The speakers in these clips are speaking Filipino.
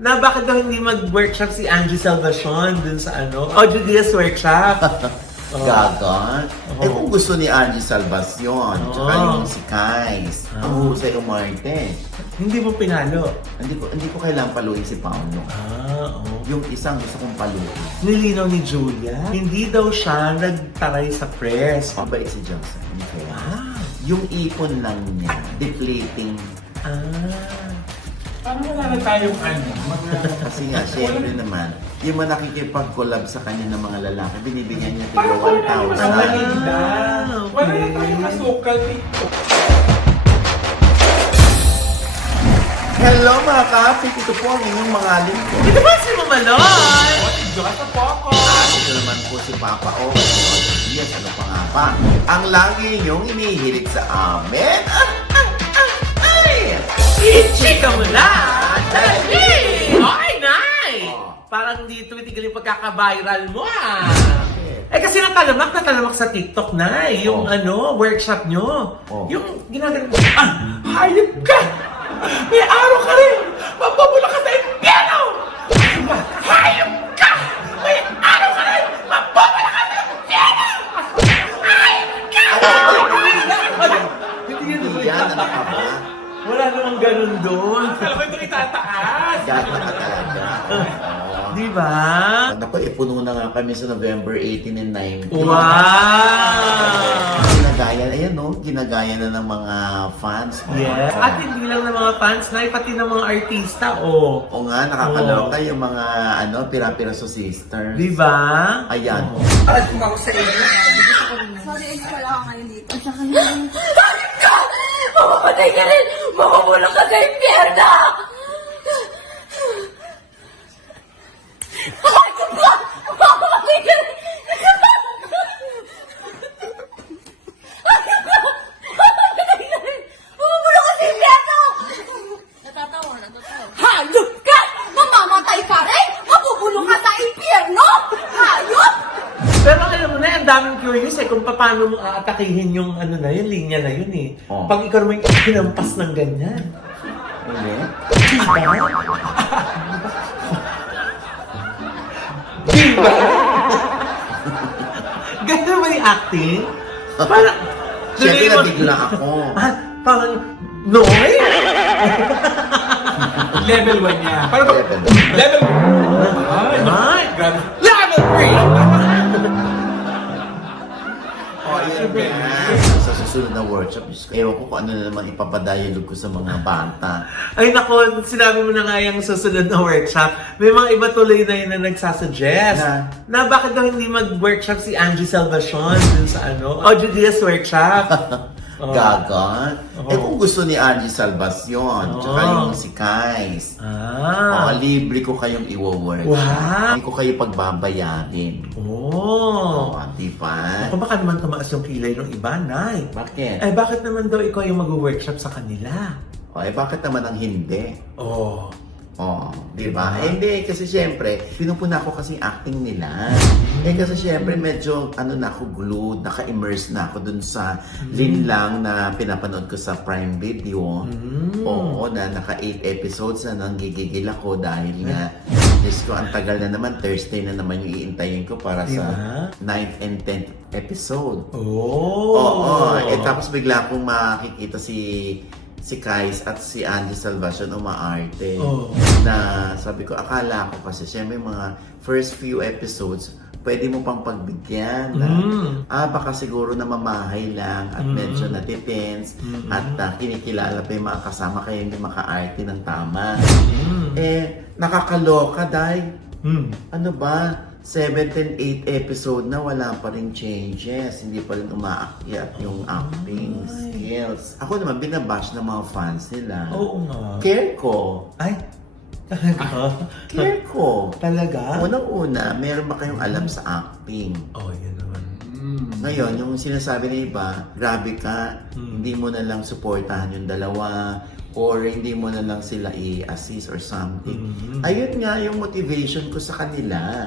na bakit daw hindi mag-workshop si Angie Salvacion dun sa Audio Diaz workshop. Gaga. Kung gusto ni Angie Salvacion, tsaka yung si Kais, ang husay umarte. Hindi mo pinalo. Hindi ko kailangan paluin si Paolo. Yung isang gusto kong paluin. Nilinaw ni Julia, hindi daw siya nagtaray sa press. Mabait si Johnson. Yung ipon lang niya, deflating. Parang wala na tayong mga... Kasi nga, syempre naman, yung mga nakikipag-collab sa kanya ng mga lalaki, binibigyan niya tiga Parang wala na 1,000. Wala na tayong masukal dito. Hello mga kapit! Ito po ang inyong mga lingkod. Ito ba si Mamaloy? Diyan sa Poco. Ito naman po si Papa O. Yes, ano pa nga ba? Ang lagi niyong inihilig sa amin. Ichika mo na! Dali! Okay, Nay! Parang hindi tumitigil yung pagkaka-viral mo, kasi natalamak sa TikTok, Nay. Yung workshop nyo. Yung ginagawa Hayop ka! May araw ka rin! Mapapula ka sa impyerno! Hayop ka! May araw ka rin! Mapapula ka sa impyerno! Hayop ka! Hindi yan, ano ka ba? wala namang ganun doon. Alam mo itong itataas! Gata ka talaga. Di ba? Naku, puno na nga kami sa November 18 and 19. Wow! Ginagaya, ayan no, ginagaya na ng mga fans. Yes. At hindi lang ng mga fans, Nay, pati ng mga artista, O nga, nakakaloka yung mga pira-piraso sisters. Di ba? Ayan. Sorry, ex wala ka ngayon dito. At saka yung... Hanip ka! Mamamatay ka rin! Mamamulong ka sa impyerno! Hanip ka! Mamamatay ka rin! Hanip ka! Mamamatay ka rin! Mamamulong ka sa impyerno! Natatawa. Hanip ka! Mamamatay ka rin! Mabubulong ka sa impyerno! Hayop! Pero alam mo na, ang daming curious kung paano mo aatakihin yung yung linya na yun Pag ikaw naman hinampas ng ganyan. Hindi? Diba? Ganyan ba yung acting? Parang, Siyempre nabigla ako. Parang, Noy? Level 1 niya. Parang ba? Level 1. Ay, Grabe. level 3! Ayan nga. Sa susunod na workshop, ewan ko kung ano na naman ipapadayalog ko sa mga bata. Ay nako, sinabi mo na nga yung susunod na workshop. May mga iba tuloy na yun na nagsasuggest na bakit daw hindi mag-workshop si Angie Salvacion dun sa Audio Diaz workshop. Gaga. Kung gusto ni Angie Salvacion, tsaka yung si Kais, libre ko kayong iwo-work. Wow. Hindi ko kayo pagbabayarin. Diba? Ako baka naman tumaas yung kilay ng iba, Nay. Bakit? Ay bakit naman daw ikaw yung mag-workshop sa kanila? Bakit naman ang hindi? Diba? Diba? Hindi, kasi syempre, pinupuna ko kasi acting nila. Kasi syempre, medyo, na ako glued, naka-immerse na ako dun sa linlang na pinapanood ko sa Prime Video. Na naka 8 episodes na nanggigigil ako dahil nga, Diyos ko, ang tagal na naman, Thursday na naman yung iintayin ko para sa 9th and 10th episode. Tapos bigla akong makikita si Kais at si Angie Salvacion umaarte. Na sabi ko, akala ko kasi siyempre mga first few episodes, pwede mo pang pagbigyan na baka siguro na mamahay lang at medyo natitense at kinikilala pa yung mga kasama kaya hindi maka-arte ng tama. Nakakaloka dahil ano ba, 7th and 8th episode na wala pa rin changes. Hindi pa rin umaakyat yung acting skills. Ako naman, binabash ng mga fans nila. Oo nga. Care ko. Ay, talaga? Care ko. Talaga? Unang-una, meron ba kayong alam sa acting? Yun naman. Ngayon, yung sinasabi ng iba, grabe ka, hindi mo na lang supportahan yung dalawa, or hindi mo na lang sila i-assist or something. Ayun nga yung motivation ko sa kanila.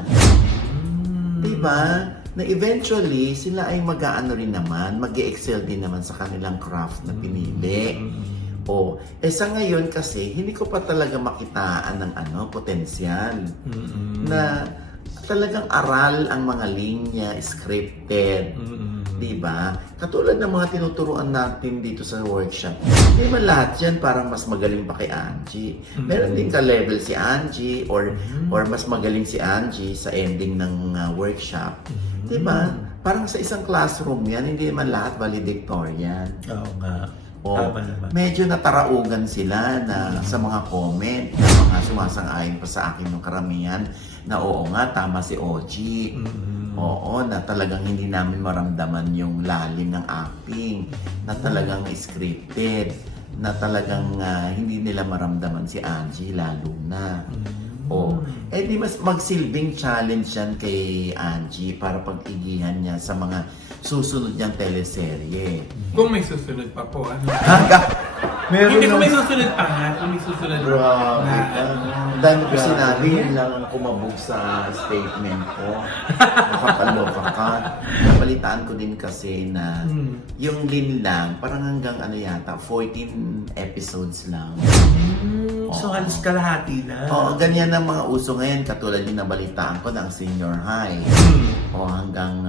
Diba? Na eventually, sila ay mag-aano rin naman, mag-excel din naman sa kanilang craft na pinili. Sa ngayon kasi, hindi ko pa talaga makitaan ng potensyal. Na talagang aral ang mga linya, scripted. Diba? Katulad ng mga tinuturuan natin dito sa workshop. Hindi man lahat yan parang mas magaling pa kay Angie. Meron din ka-level si Angie or mas magaling si Angie sa ending ng workshop. Diba? Parang sa isang classroom yan, hindi man lahat valedictorian. Oo nga. O, Tama naman. medyo nataraugan sila na sa mga comment na mga sumasang-ayon pa sa akin ng karamihan na oo nga, tama si Oji. Oo, na talagang hindi namin maramdaman yung lalim ng acting, na talagang scripted, na talagang hindi nila maramdaman si Angie lalo na. Di mas magsilbing challenge yan kay Angie para pag-igihan niya sa mga susunod niyang teleserye. Kung may susunod pa po, ano? Meron Hindi kung may na- susunod pa nga, kung may susunod Grabe na, ka. Ang dami ko sinabi, yun lang ang kumabog sa statement ko. Nakakaloka ka. Nabalitaan ko din kasi na yung Lin lang, parang hanggang 14 episodes lang. So, halos kalahati na. Oo, ganyan ang mga uso ngayon. Katulad yung nabalitaan ko ng senior high. O hanggang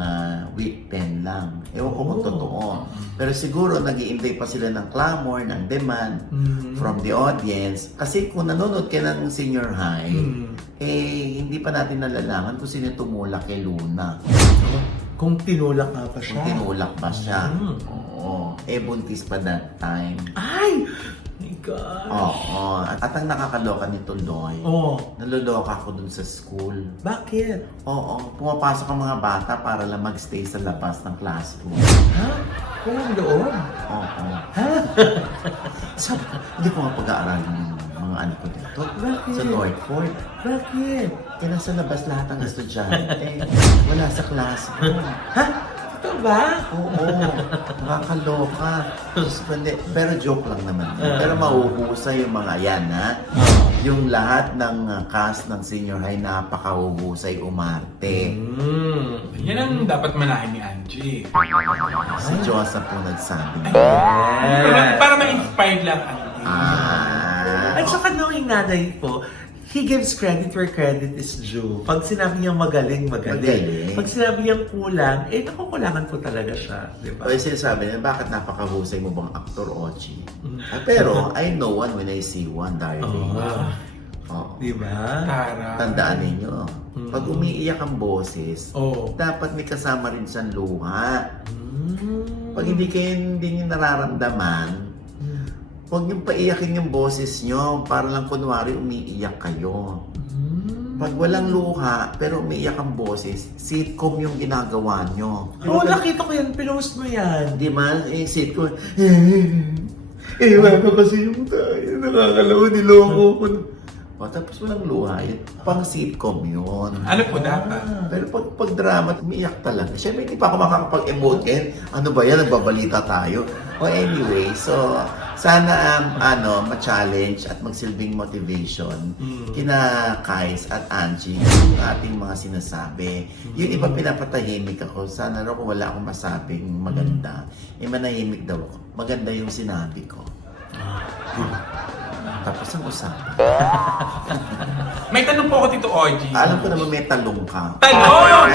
week 10 lang. Ewan ko kung totoo. Pero siguro nag-iintay pa sila ng clamor, ng demand from the audience. Kasi kung nanonood ka ng senior high, hindi pa natin nalalaman kung sino tumulak kay Luna. Kung tinulak nga pa siya. Kung tinulak pa siya. Oo. Buntis pa that time. Ay! My God. Oo. At ang nakakaloka ni Tuloy, naluloka ako dun sa school. Bakit? Oo. Pumapasok ang mga bata para lang magstay sa labas ng classroom. Ha? Walang loob? Oo. Ha? Sabi ko, hindi ko nga pag-aaralin yung mga anak ko dito. Bakit? Sa Northford. Bakit? Kaya nasa labas lahat ang estudyante. Wala sa classroom. Ha? Ito ba? Oo. Nakakaloka. Pero joke lang naman. Pero mahuhusay yung mga yan, ha? Yung lahat ng cast ng senior high, napakahuhusay umarte. yan ang dapat manahin ni Angie. Si Joseph po nagsabi. Para ma-inspired lang Angie. At saka knowing nanay po, he gives credit where credit is due. Pag sinabi niya magaling, magaling. Magaling. Pag sinabi niya kulang, nakukulangan po talaga siya. Di ba? O sinasabi niya, bakit napakahusay mo bang aktor, Ochi? Pero, I know one when I see one, darling. Oo. Di ba? Tara. Tandaan ninyo, pag umiiyak ang boses, dapat may kasama rin siyang luha. Pag hindi niyo nararamdaman, huwag niyong paiyakin yung boses niyo para lang kunwari umiiyak kayo. Pag walang luha, pero umiiyak ang boses, sitcom yung ginagawa niyo. Nakita ko yan. Pinost mo yan. Di ba? Sitcom. Wala kasi yung tayo. Nakakalawa, niloko ko. Tapos walang luha. Pang sitcom yun. Ano po dapat? Pero pag drama, umiiyak talaga. Siyempre, hindi pa ako makakapag-emote ngayon. Ano ba yan? Nagbabalita tayo. Anyway, so, sana ma-challenge at magsilbing motivation kina Kais at Angie yung ating mga sinasabi. Yung iba pinapatahimik ako. Sana raw kung wala akong masabing maganda, manahimik daw ako. Maganda yung sinabi ko. Tapos ang usapan. May tanong po ako, Tito Oji. Alam ko naman may talong ka. Tanong!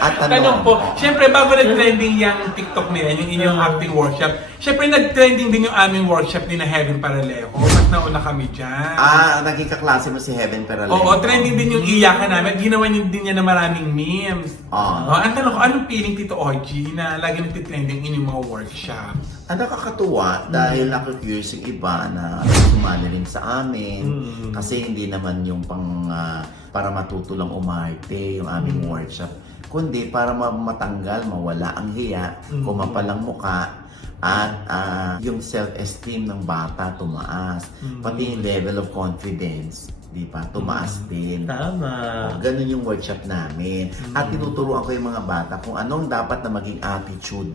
At Tanong po, syempre bago nag-trending yung TikTok nila, yung inyong acting workshop, syempre nag-trending din yung aming workshop ni na Heaven Paralejo. Mas nauna kami dyan. Naging kaklase mo si Heaven Paralejo. Oo, trending din yung iyakan namin. Ginawa niyo din niya na maraming memes. Ang tanong ko, anong feeling, Tito Oji, na lagi nagtitrending inyong mga workshop? Ang nakakatuwa dahil nakakurious yung iba na sumali rin sa amin kasi hindi naman yung para matuto lang umarte yung aming workshop, kundi para matanggal, mawala ang hiya, kumapalang muka, at yung self-esteem ng bata tumaas. Pati yung level of confidence, di ba? Tumaas din. Tama. Ganun yung workshop namin. At tinuturuan ko yung mga bata kung anong dapat na maging attitude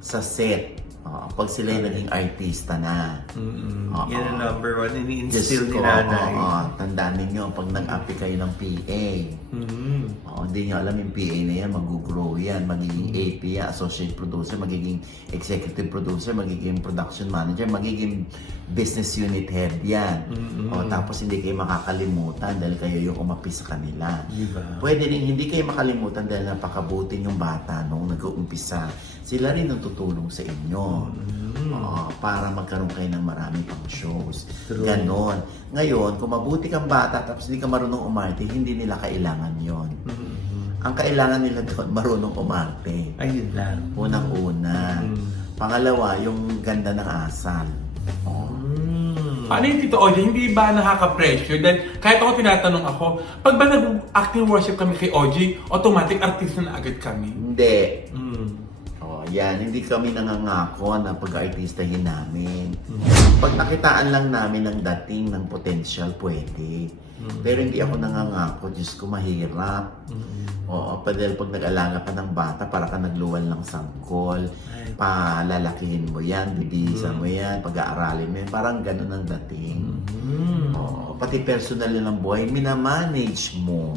sa set. Pag sila'y naging artista na. Oo. Yan ang number one. Diyos Ini-instill ni ko, nanay. tandaan ninyo, pag nag-apply kayo ng PA, hindi nyo alam yung PA na yan, mag-grow yan, magiging AP yan, associate producer, magiging executive producer, magiging production manager, magiging business unit head yan. Tapos hindi kayo makakalimutan dahil kayo yung umapi sa kanila. Diba? Pwede rin hindi kayo makalimutan dahil napakabuti yung bata nung nag-uumpisa. Sila rin ang tutulong sa inyo. Para magkaroon kayo ng marami pang shows. True. Ganon. Ngayon, kung mabuti kang bata tapos hindi ka marunong umarte, hindi nila kailangan yon. Ang kailangan nila doon, marunong umarte. Ayun lang. Unang-una. Pangalawa, yung ganda ng asal. Paano yung Tito Ogie, hindi ba nakaka-pressure? Dahil kahit ako tinatanong ako, pag ba nag-acting worship kami kay Ogie, automatic artista na agad kami? Hindi. Yan, hindi kami nangangako na pag-artistahin namin. Pag nakitaan lang namin ng dating ng potential, pwede. Pero hindi ako nangangako, Diyos ko, mahirap. Dahil pag nag-alaga ka ng bata, para ka nagluwan ng sangkol, palalakihin mo yan, bibihisan mo yan, pag-aaralin mo yan, parang ganun ang dating. Pati personal yun ang buhay, minamanage mo.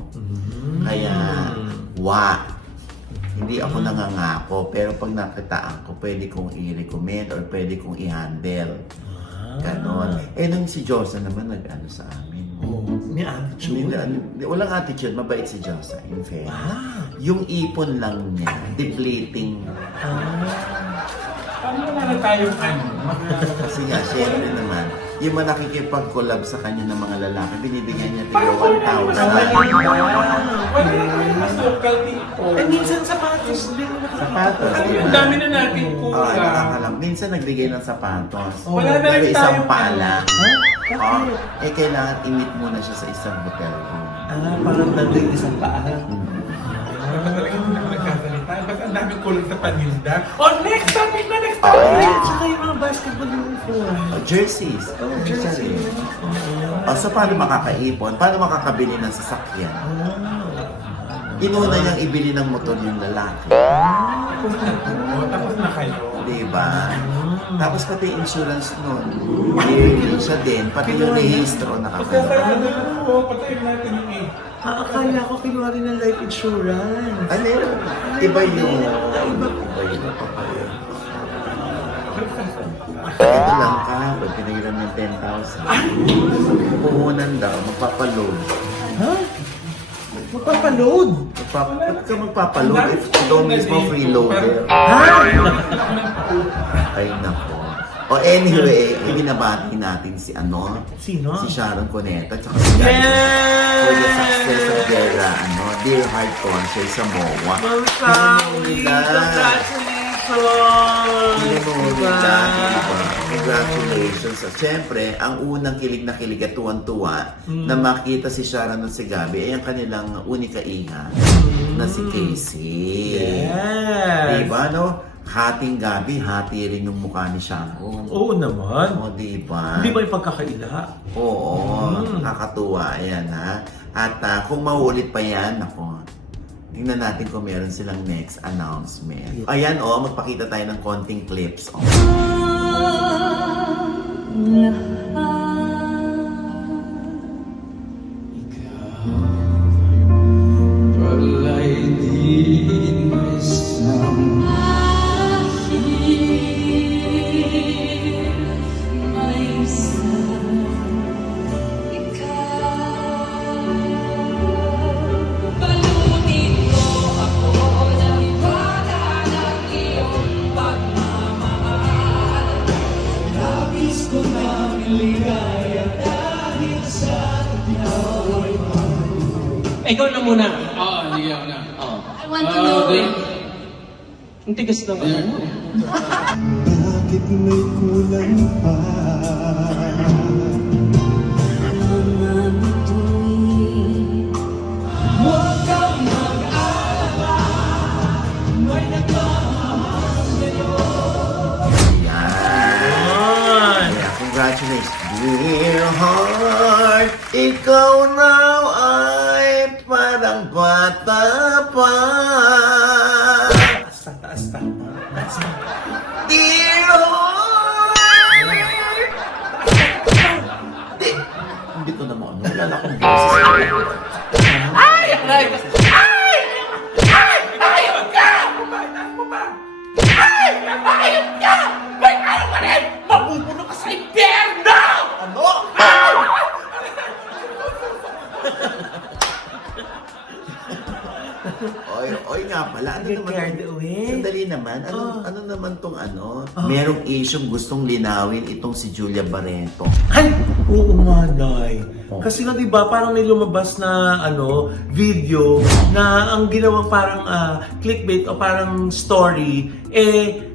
Kaya, hindi ako nangangako, pero pag nakitaan ko, pwede kong i-recommend or pwede kong i-handle. Ganon. Nung si Josa naman nag-ano sa amin. May attitude. Walang attitude, mabait si Josa, in fairness. Yung ipon lang niya, depleting. Paano wala na tayong ano? Kasi nga, syempre naman, yung mga nakikipag-collab sa kanya ng mga lalaki, binibigyan niya Parang tiga 1,000. Wala na masukal dito. Minsan sapatos din. Sapatos. Ang dami na natin kulang. Nakakalam. Minsan nagbigay ng sapatos. Wala na Pero rin isang tayong pala. Bakit? Kailangan i-meet muna siya sa isang hotel room. Parang nandun yung isang paa. Dapat talaga hindi na ako nagkasalita. Ba't ang daming kulang sa paninda? Next topic na, next Ay, topic! tsaka yung mga basketball uniform. Jerseys. Jersey. So, paano makakaipon? Paano makakabili ng sasakyan? Inuna niyang ibili ng motor yung lalaki. Tapos na kayo. Diba? Tapos pati insurance nun. I-renew siya din. Pati yung rehistro nakakalaman. Pagkasarado na po, patayin natin yung eh. Akala ko kinuha rin ng life insurance. Ano yun? Iba yun. Iba yun. Ito lang ka. Pag pinagilan ng 10,000. Puhunan daw. Magpapaload. Ha? Magpapaload? Ba't ka magpapaload if you don't mismo freeloader? Ha? Ay, nako. Anyway, ibinabati natin si Sino? Si Sharon Cuneta, tsaka si Gary. For the success of their, Dear Heart concert sa MOA. Ma'am Sawi, Congratulations. At syempre, ang unang kilig na kilig at tuwan-tuwa na makita si Sharon at si Gabi ay ang kanilang unika iha na si Casey. Yes. Diba, no? Hating Gabi, hati rin yung mukha ni Sharon. Oo naman. O, diba? Hindi ba yung pagkakaila? Oo, nakakatuwa. Ayan, ha? At kung mauulit pa yan, ako, tingnan natin kung meron silang next announcement. Ayan, magpakita tayo ng konting clips. Pala'y di isang Ikaw na muna. Oo, hindi ako na. I want to know. Ang tigas ng ano mo. Bakit may kulang pa? Huwag kang mag-alala, may nagmamahal sa'yo. Ayan. Yeah, congratulations. Dear heart, ikaw now ay parang bata pa. Taas. Dear Ay! Ay! Ay! Ay! Ayun ka! Ay! Ayun ka! May araw ka rin! Mabubuno ka sa impyerno! Ano? Oy nga pala, ano Get naman? carried away. Sandali naman, ano naman tong ano? Merong isyong gustong linawin itong si Julia Barreto. Ay! Oo nga, Nay. Oh. Kasi nga, di ba, parang may lumabas na, video na ang ginawang parang clickbait o parang story,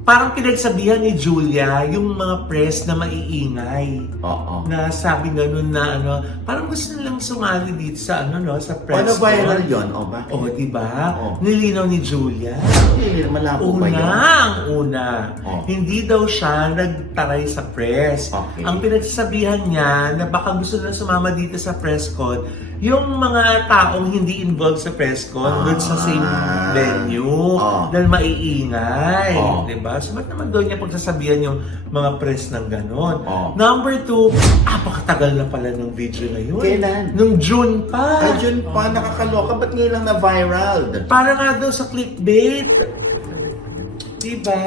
parang pinagsabihan ni Julia yung mga press na maiingay. Oo. Na sabi ganun na, parang gusto nilang sumali dito sa, sa press. Ano viral con. yun? O bakit? Oh, di ba? Oh. Nilinaw ni Julia. Malabo ba yun? Ang una, Oh. hindi daw siya nagtaray sa press. Okay. Ang pinagsasabihan niya na baka gusto na sumama dito sa press con, yung mga taong hindi involved sa press con, doon sa same venue, Oh. dahil maiingay. Oh. Diba? So, ba't naman doon niya pagsasabihan yung mga press ng ganon? Oh. Number 2, apakatagal na pala ng video na yun. Kailan? Nung June pa. Ay, Jun pa, nakakaloka. Ba't ngayon lang na-viral? Para nga daw sa clickbait. Diba?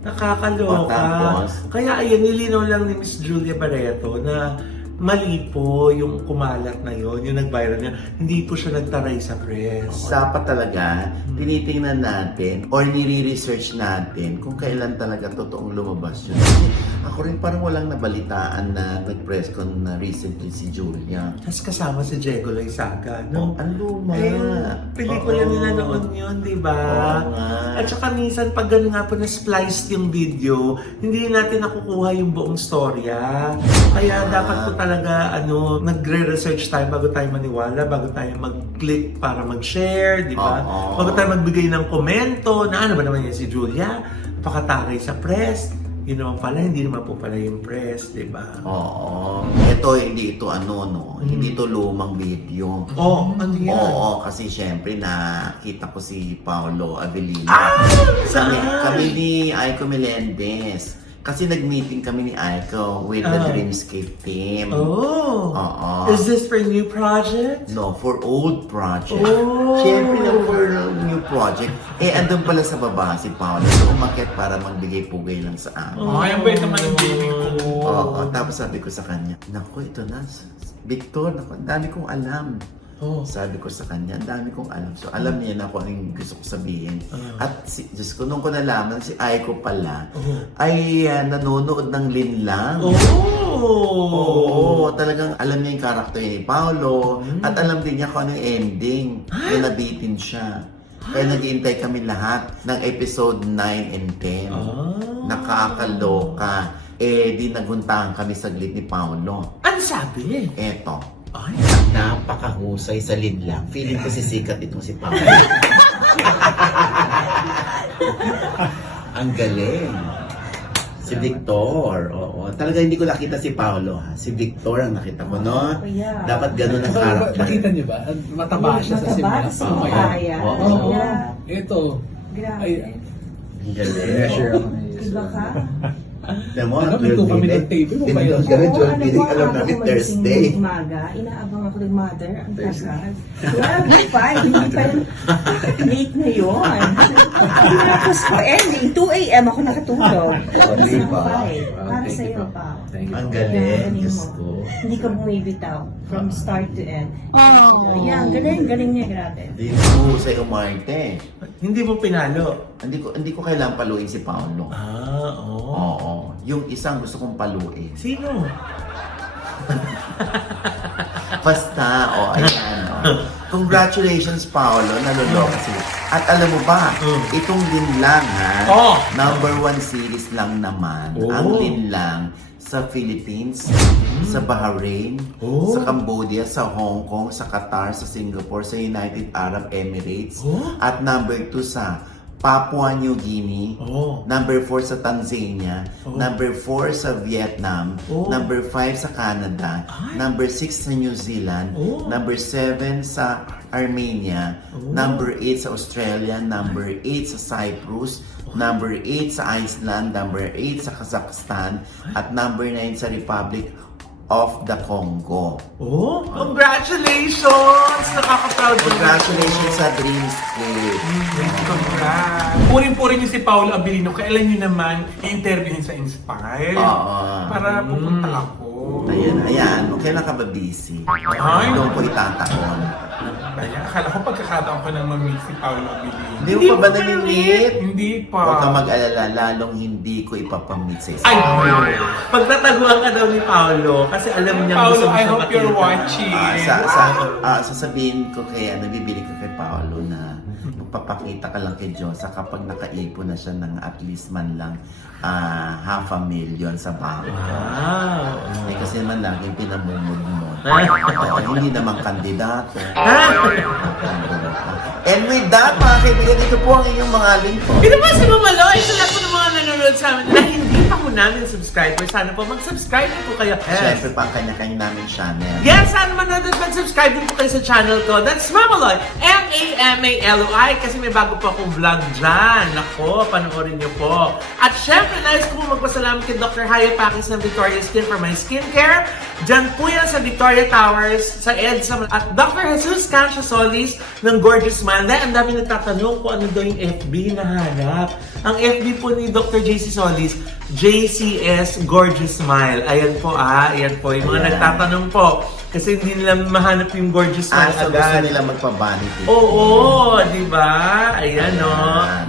Nakakaloka. O, tapos? Kaya ayan, nilinaw lang ni Miss Julia Barreto na mali po yung kumalat na yon, yung nag-viral niya. Hindi po siya nagtaray sa press. Dapat talaga, tinitingnan natin or nire-research natin kung kailan talaga totoong lumabas yun. Kasi ako rin parang walang nabalitaan na nag-press con na recently si Julia. Tapos kasama si Diego Loizaga, Oh, no? ang luma. Pelikula Oo. nila noon yun, di ba? Oo nga. At saka minsan, pag gano'n nga po na-spliced yung video, hindi natin nakukuha yung buong storya. Kaya dapat po talaga, nagre-research tayo bago tayo maniwala, bago tayo mag-click para mag-share, di ba? Oo. Bago tayo magbigay ng komento, na ano ba naman yan si Julia? Pakataray sa press. Yun naman pala, hindi naman po pala yung press, di ba? Oo. Ito, hindi ito hindi ito lumang video. Oh, ano yan? Oo, kasi syempre nakita ko si Paolo Avellino. Saan? Kami ni Aiko Melendez. Kasi nag-meeting kami ni Aiko with the Dreamscape team. Oh. Oo. Is this for new project? No, for old project. Oh. Siyempre lang for new project. Andun pala sa baba si Paolo. So, umakyat para magbigay-pugay lang sa amin. Ay, ang bait naman ng baby ko. Oo, tapos sabi ko sa kanya, naku, ito na, Victor, naku, ang dami kong alam. Oh. Sabi ko sa kanya, ang dami kong alam. So, alam niya na kung anong gusto ko sabihin. At, Diyos ko, nung ko nalaman, si Aiko pala, ay nanonood ng linlang. Oo, talagang alam niya yung karakter ni Paolo. At alam din niya kung anong ending. Na nabitin siya. Kaya nag-iintay kami lahat ng episode 9 and 10. Nakakaloka. Di naguntahan kami saglit ni Paolo. Ano sabi? Eto. Ay. Napakahusay sa linlang. Feeling ko sisikat itong si Paolo. Ang galing. Si Victor. Oo. Talaga hindi ko nakita si Paolo. Ha? Si Victor ang nakita ko, no? Yeah. Dapat ganun ang karakter. Nakita niyo ba? Mataba siya sa simula. Mataba, simula. Oo. Oo. Yeah. Ito. Grabe. Ay, Ang galing. Iba ka? Alam mo, Alam, ito kami ng TV mo ba yun? Tinanong ka rin, Joel Oo, Piling. Alam ako namin, gumagising Thursday. ng umaga, inaabang ako ng mother, ang tagal. Well, fine, hindi pa late na yun. Tapos po ending, 2 a.m. ako nakatulog. di ba? Para Thank sa'yo, you po. pa. Thank you. Ang galing. Galing Diyos mo. ko. Hindi ka bumibitaw from start to end. Yan, galing niya, grabe. Hindi ko sa umarte. Hindi mo pinalo. Hindi ko kailangan paluin si Paolo. Oo. Oo. Yung isang gusto kong paluin. Sino? Basta, ayan. Congratulations, Paolo. Naloloka sila. At alam mo ba, itong linlang, number 1 series lang naman. Oh. Ang linlang sa Philippines, sa Bahrain, Oh. sa Cambodia, sa Hong Kong, sa Qatar, sa Singapore, sa United Arab Emirates, Oh. at number 2 sa Papua New Guinea, Oh. number 4 sa Tanzania, Oh. number 4 sa Vietnam, Oh. number 5 sa Canada, Ay. number 6 sa New Zealand, Oh. number 7 sa Armenia, Oh. number 8 sa Australia, number 8 sa Cyprus, number 8 sa Iceland, number 8 sa Kazakhstan, at number 9 sa Republic of the Congo. Oh, congratulations! Nakaka-proud naman. Congratulations sa Dream School. Congrats! Purin-purin niyo si Paolo Abilino. Kailan niyo naman i-interviewin sa Inspire? Oo. Para pupunta ako. Ayan. Kailan ka ba busy? Ay. Doon ko itataon. Kaya akala ko pagkakataon ko nang ma-meet si Paolo Abilino. Hindi mo pa ba nami-meet? Hindi pa. Huwag ka mag-alala, lalong hindi ko ipapamit sa isa. Ay! Pagtataguan ka daw ni Paolo kasi alam niya Paolo, gusto mo I siya hope you're makita. watching. Sasabihin ko kay, bibili ko kay Paolo na magpapakita ka lang kay Diyosa kapag nakaipon na siya ng at least man lang 500,000 sa bangko. Wow. Kasi naman laging pinamumod mo. Ay. Hindi naman kandidato. And with that, mga kaibigan, ito po ang inyong mga lingkod. Ito po si Mama Loy, sa lahat po ng mga nanonood sa amin na hindi pa po namin subscriber. Sana po mag-subscribe na po kayo. Siyempre pa ang kanya-kanya namin channel. Yes, sana manonood at mag-subscribe din po kayo sa channel ko. That's Mama Loy, M-A-M-A-L-O-I, kasi may bago pa akong vlog dyan. Nako, panoorin niyo po. At syempre, nais ko po magpasalamat kay Dr. Haya Pakis ng Victoria Skin for my skincare. Dyan po yan sa Victoria Towers, sa EDSA. At Dr. Jesus Cancio Solis ng Gorgeous Smile. Dahil ang dami nagtatanong kung ano daw yung FB na hanap. Ang FB po ni Dr. JC Solis, JCS Gorgeous Smile. Ayan po ayan po. Yung mga Ayan. nagtatanong po. Kasi hindi nila mahanap yung Gorgeous Smile So gusto agad. nila magpa-vanity. Oo, di ba? Ayan, no?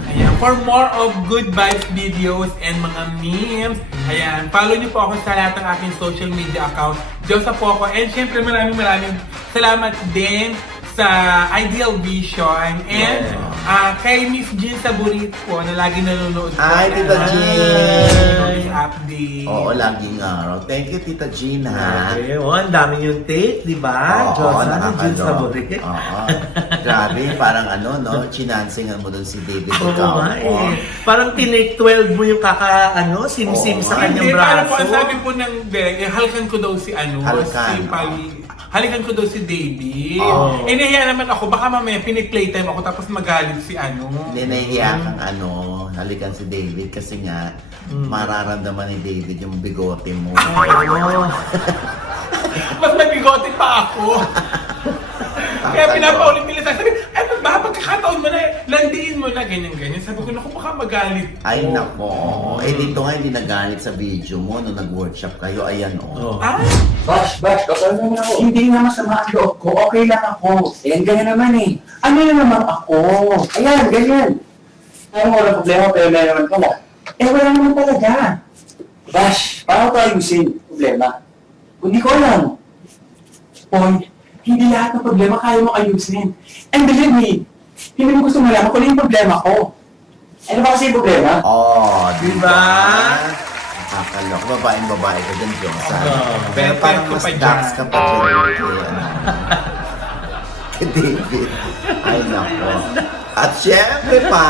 Ayan, for more of good vibes videos and mga memes, ayan, follow niyo po ako sa lahat ng aking social media accounts. Diyosa po ako. And syempre maraming salamat din sa Ideal Vision and kay Miss Jean Saburit po na lagi nanonood po. Ay, Tita Jean! Update. Oo, laging araw. Thank you, Tita Jean, ha? Okay, ang dami yung tape, di ba? Oo, Diyosa, Jean nakakalo. Saborit. Oo. Grabe, parang chinansingan mo dun si David Oo Icao. nga eh. Parang tinake 12 mo yung sim-sim Oo, sa Hindi, kanyang parang po, braso. ang sabi po ng Derek, halikan ko daw si Halikan. si Pali. Halikan ko daw si David. Oo. Eh, nahiya naman ako, baka mamaya piniplaytime ako tapos magalit si Hindi nahihiya kang halikan si David kasi nga mararamdaman ni David yung bigote mo. Mas may bigote pa ako. Kaya pinapaulit nila sa sabi, ay, baka pagkakataon mo na, landiin mo na, ganyan-ganyan. Sabi ko, naku, baka magalit. Ay, nako. Eh, dito nga hindi nagalit sa video mo nung nag-workshop kayo. Ayan, Oh. Ah, Bash, kapal naman ako. Hindi nga masama ang loob ko. Okay lang ako. Ayan, ganyan naman eh. Ano na naman ako? Ayan, ganyan. Ano walang problema pero may naman pala. Eh, wala naman talaga. Bash, paano tayo ayusin problema? Kung di ko alam. Hoy, hindi lahat ng problema kaya mo ayusin. And believe me, hindi mo gusto malaman kung ano yung problema ko. Ano ba kasi yung problema? Diba? Nakakalok. Babae ka dyan, Diyosa. Pero parang Perfecto mas pa dax dyan. ka pa dyan kay David. Ay, nako. At syempre pa,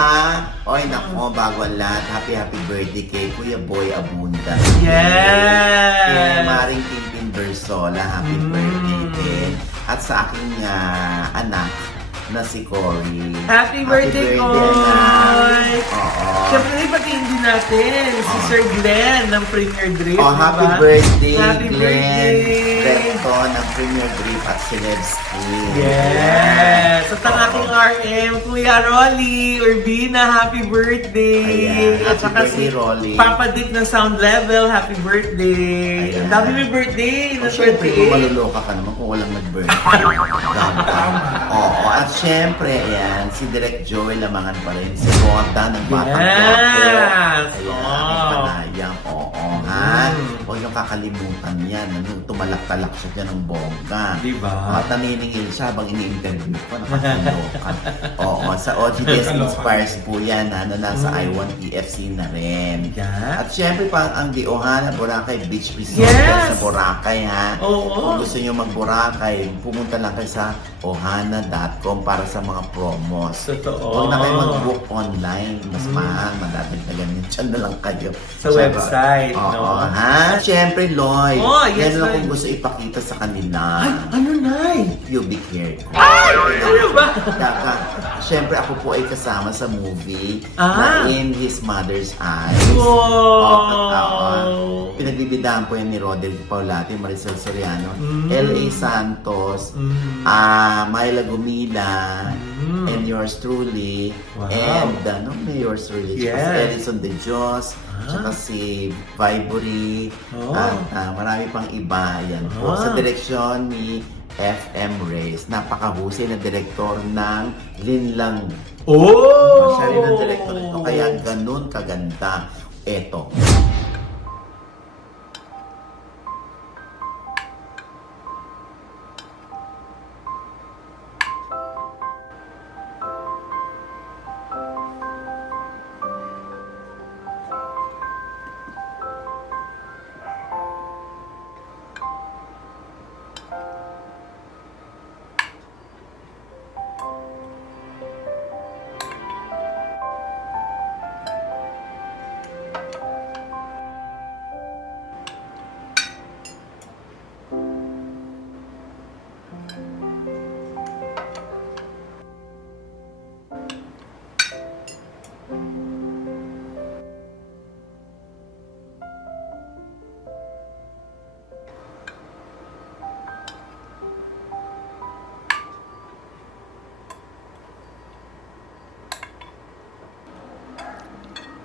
oy nako, bago ang lahat, happy birthday kay Kuya Boy Abunda. Yes! Kay Maring Pimpin Bersola, happy birthday din. At sa aking anak na si Cory. Happy birthday, anak. Koy! Oo. Siyempre, ipatiin din natin si Sir Glenn ng Premier Drip. Oh, di happy ba? birthday, Happy Glenn. birthday! Recto ng Premier Drip at Celebski. Yes! At ang aking RM, Kuya Rolly Urbina, happy birthday! Ayan, At happy saka birthday, si Rolly. Papa Dick ng Sound Level, happy birthday! Ayan. Ang dami may birthday na Siyempre, kung 28. maluloka ka naman kung walang nag-birthday. Oo, at syempre, ayan, si Direk Joel Lamangan pa rin. Si Ronda ng Batang Quiapo. Yes! Ayan, Oh. aking panayang. Oo, ha? Huwag yung kakalimutan yan. Ano, tumalak-talak siya dyan ng bongga. Diba? At naniningil siya habang ini-interview ko. Nakakalokan. Oo, sa OGDS Inspires po yan. Nasa I1 PFC na rin. Yeah. At syempre pa ang Diohana Boracay Beach Resort Yes! sa Boracay, ha? Oo. Kung gusto nyo mag-Boracay, pumunta lang kayo sa ohana.com para sa mga promos. Totoo. Huwag na kayo mag-book online. Mas mahal, madadagdagan yun. Diyan na lang kayo. Sa website, Oo, no? ha? Siyempre, Lloyd. Oh, yes, Meron akong Lloyd. gusto ipakita sa kanila. Ay, ano, Nay? Pubic hair ko. Ay! Ano ba? Siyempre, ako po ay kasama sa movie Ah. na In His Mother's Eyes. Wow! Pinagbibigyan binibidahan po yan ni Rodel Paulati, Maricel Soriano, L.A. Santos, Myla Gumila, and yours truly, Wow. and may yours truly, Yes. si Edison De Dios, tsaka si Vibory, Oh. at marami pang iba. Yan po. Ah. Sa direksyon ni FM Reyes, napakahusay na direktor ng Linlang. Oh! Siya rin ang direktor nito, kaya ganun kaganda. Eto.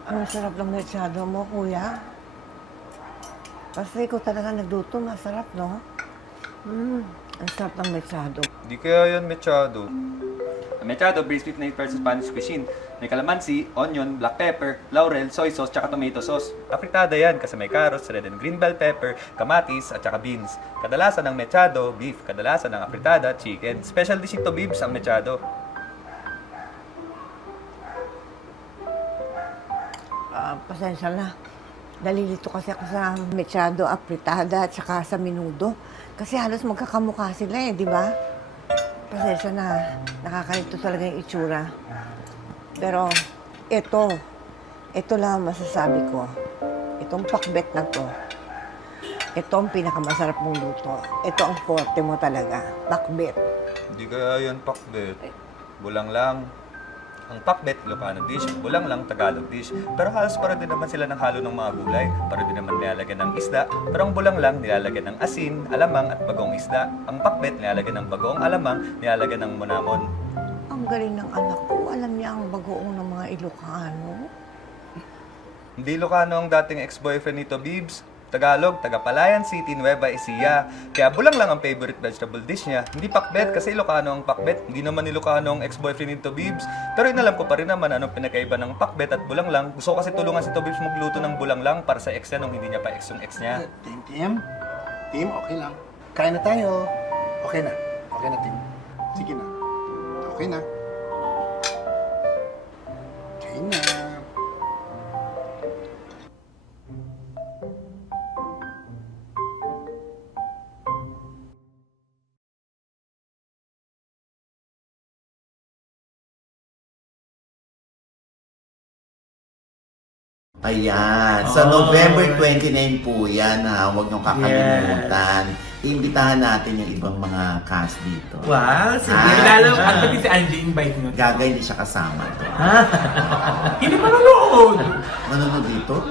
Ang sarap ng mechado mo, kuya. Kasi ikaw talaga nagluto, masarap, no? Ang sarap ng mechado. Di kaya yan mechado. Ang mechado, braised beef na para sa Spanish cuisine. May calamansi, onion, black pepper, laurel, soy sauce, tsaka tomato sauce. Afritada yan kasi may carrots, red and green bell pepper, kamatis, at tsaka beans. Kadalasan ng mechado, beef. Kadalasan ng afritada, chicken. Special dish ito, bibs, ang mechado. Pasensya na. Nalilito kasi ako sa mechado, apritada, at saka sa minudo. Kasi halos magkakamukha sila di ba? Pasensya na. Nakakalito talaga yung itsura. Pero, ito lang ang masasabi ko. Itong pakbet na to, ito ang pinakamasarap mong luto. Ito ang forte mo talaga, pakbet. Di kaya yan pakbet. Bulang lang. Ang pakbet, Ilocano dish, bulang lang, Tagalog dish. Pero halos para din naman sila ng halo ng mga gulay. Para din naman nilalagyan ng isda. Pero ang bulang lang, nilalagyan ng asin, alamang at bagong isda. Ang pakbet, nilalagyan ng bagoong alamang, nilalagyan ng munamon. Ang galing ng anak ko. Alam niya ang bagoong ng mga Ilocano. Hindi Ilocano ang dating ex-boyfriend nito, Bibs. Tagalog, taga Palayan City, Nueva Ecija. Kaya bulang lang ang favorite vegetable dish niya. Hindi pakbet kasi Ilocano ang pakbet. Hindi naman Ilocano ang ex-boyfriend nito, Bibs. Pero inalam ko pa rin naman anong pinakaiba ng pakbet at bulang lang. Gusto ko kasi tulungan si Bibs magluto ng bulang lang para sa ex niya nung hindi niya pa ex yung ex niya. Team? Team, okay lang. Kain na tayo. Okay na. Okay na, team. Sige na. Okay na. Okay na. Ayan. Sa November 29 po yan, ha. Huwag niyong kakalimutan. Imbitahan natin yung ibang mga cast dito. Wow, sige. Lalo, at pati si Angie invite mo. Gagay, hindi siya kasama to. Hindi manonood. Manonood dito?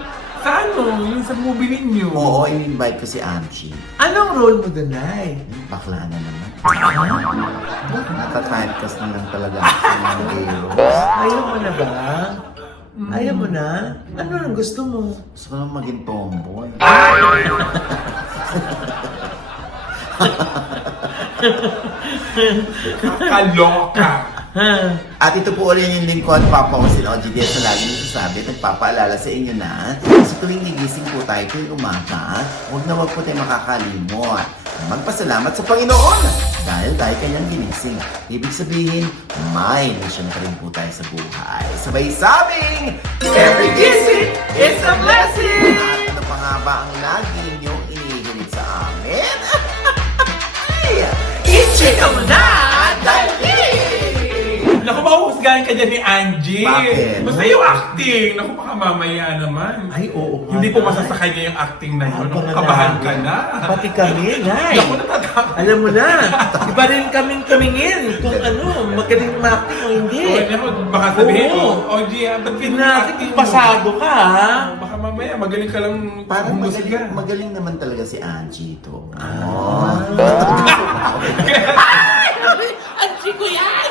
Sa ano? Yung sa movie ninyo. Oo, in-invite ko si Angie. Anong role mo doon, Nay? Bakla na naman. Nakaka-typecast na lang talaga ako sa mga heroes. Ayaw mo na ba? Ayaw mo na? Ano ang gusto mo? Gusto ko naman maging tomboy. Kaloka. At ito po ulit yung lingkod, Papa Osin OGDS na lagi nagsasabi at nagpapaalala sa inyo na sa tuwing nagising po tayo tuwing umaga, huwag na huwag po tayo makakalimot. Magpasalamat sa Panginoon dahil tayo kanyang ginising. Ibig sabihin, may mission pa rin po tayo sa buhay. Sabay sabing, Every gising is a blessing! At ano pa nga ba ang lagi niyong inihilig sa amin? Ichika mo na, dali! Naku, mahuhusgahan ka dyan ni Angie. Bakit? Basta yung acting. Naku, baka mamaya naman. Ay, oo nga. Hindi po Nay. masasakay niya yung acting na yun. Abangan Kabahan natin. ka na. Pati kami, Nay. Naku, natatakot. Alam mo na, iba rin kaming tumingin kung ano, magaling ma-acting o hindi. Oh, naku, baka sabihin, Oo. oh, Gia, ba't Tingnan natin kung pasado ka, ha? Baka mamaya, magaling ka lang Parang musika. magaling naman talaga si Angie ito. Ay, ang chico yan!